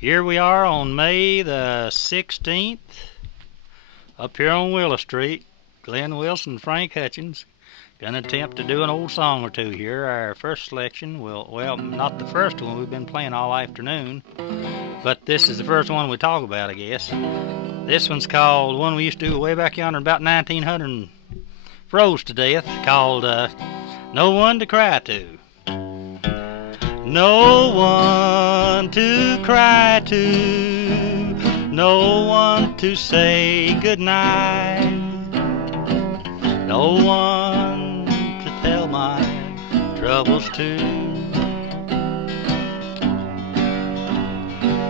Here we are on May the 16th, up here on Willow Street. Glen Wilson and Frank Hutchins gonna attempt to do an old song or two here. Our first selection well, not the first one. We've been playing all afternoon, but this is the first one we talk about, I guess. This one's called one we used to do way back yonder in about 1900 and froze to death, called No One to Cry To. No one to cry to, no one to say goodnight, no one to tell my troubles to,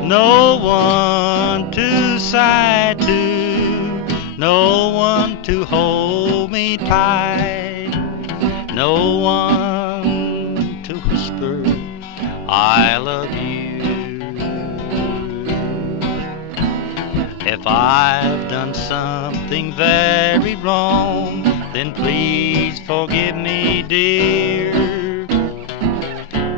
no one to sigh to, no one to hold me tight, no one to whisper I love you. If I've done something very wrong, then please forgive me, dear.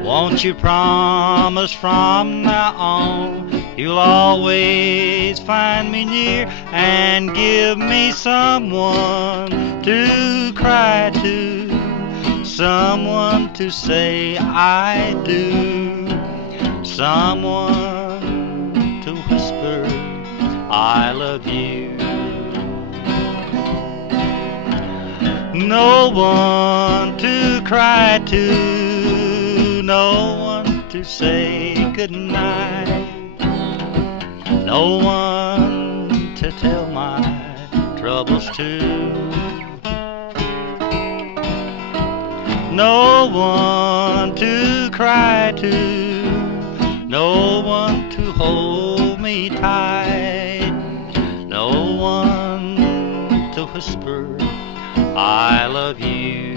Won't you promise from now on you'll always find me near and give me someone to cry to, someone to say I do, someone to whisper I love you. No one to cry to, no one to say goodnight, no one to tell my troubles to, no one to cry to, no one to hold me tight, no one to whisper I love you.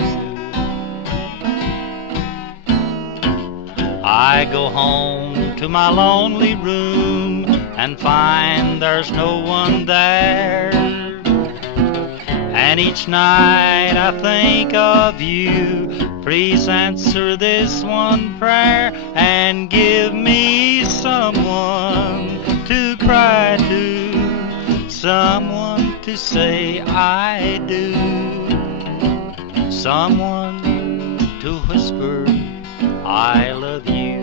I go home to my lonely room and find there's no one there, and each night I think of you. Please answer this one prayer and give me someone to cry to, someone to say I do, someone to whisper I love you.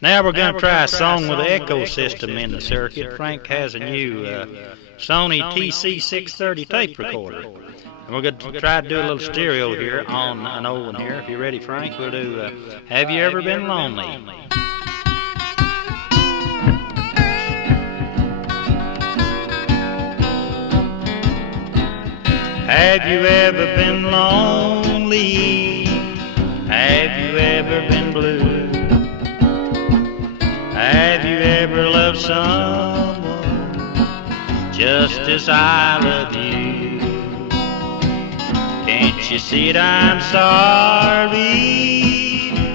Now we're going to try a song with an echo system in the circuit. Frank has a new Sony TC630 tape recorder. And we're going to try to do a little stereo here on an old one here. If you're ready, Frank, we'll do Have You Ever Been Lonely? Have you ever been lonely? Have you ever been blue? Have you ever loved someone just as I love you? Can't you see that I'm sorry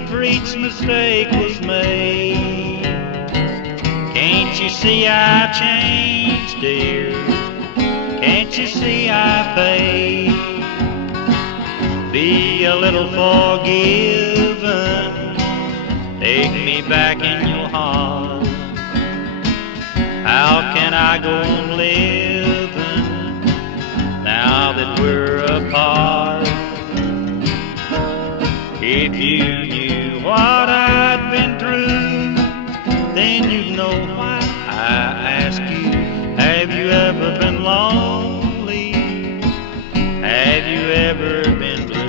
for each mistake was made? Can't you see I've changed, dear? Can't you see I paid? Be a little forgiven, take me back in your heart. How can I go on living now that we're apart? If you knew what I'd been through, then you'd know why I ask you, have you ever been lonely? Have you ever been blue?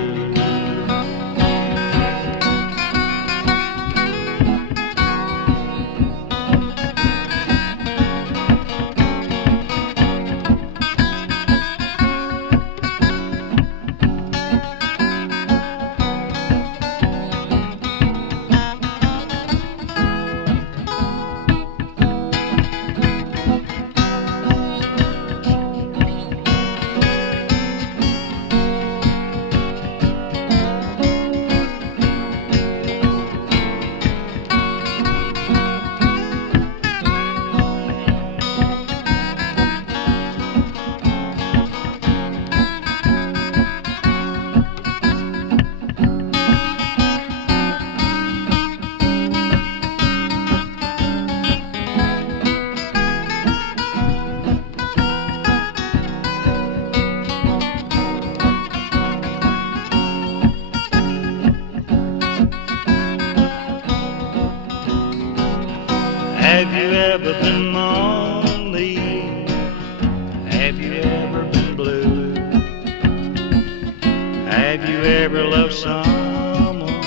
Have you ever loved someone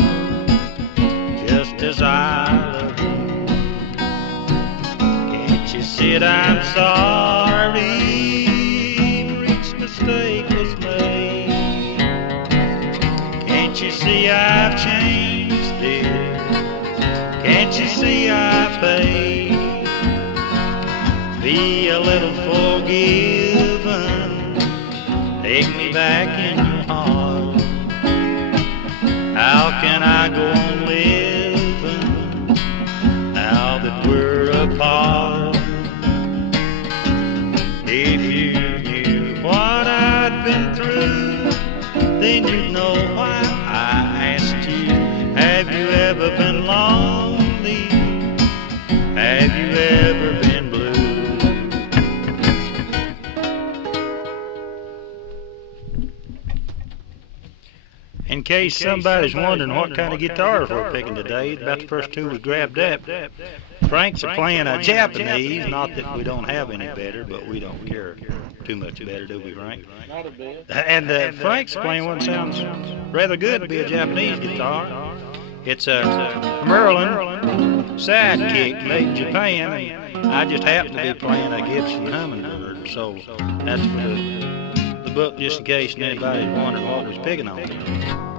just as I love you? Can't you see that I'm sorry for each mistake was made? Can't you see I've changed, dear? Can't you see I've paid? Be a little forgiven, take me back in your heart. How can I go on living now that we're apart? If you knew what I'd been through, then you'd know why I asked you. Have you ever been lonely? Have you ever been blue? In case somebody's wondering what kind of guitars we're picking today, about the first two we grabbed up. Frank's playing a Japanese, not that we don't have any better, but we don't care too much better, do we, Frank? Not a bit. And Frank's playing one that sounds rather good to be a Japanese guitar. It's a Merlin Sidekick made in Japan, and I just happen to be playing a Gibson Hummingbird, so that's for the book, just in case anybody's wondering what we're picking on.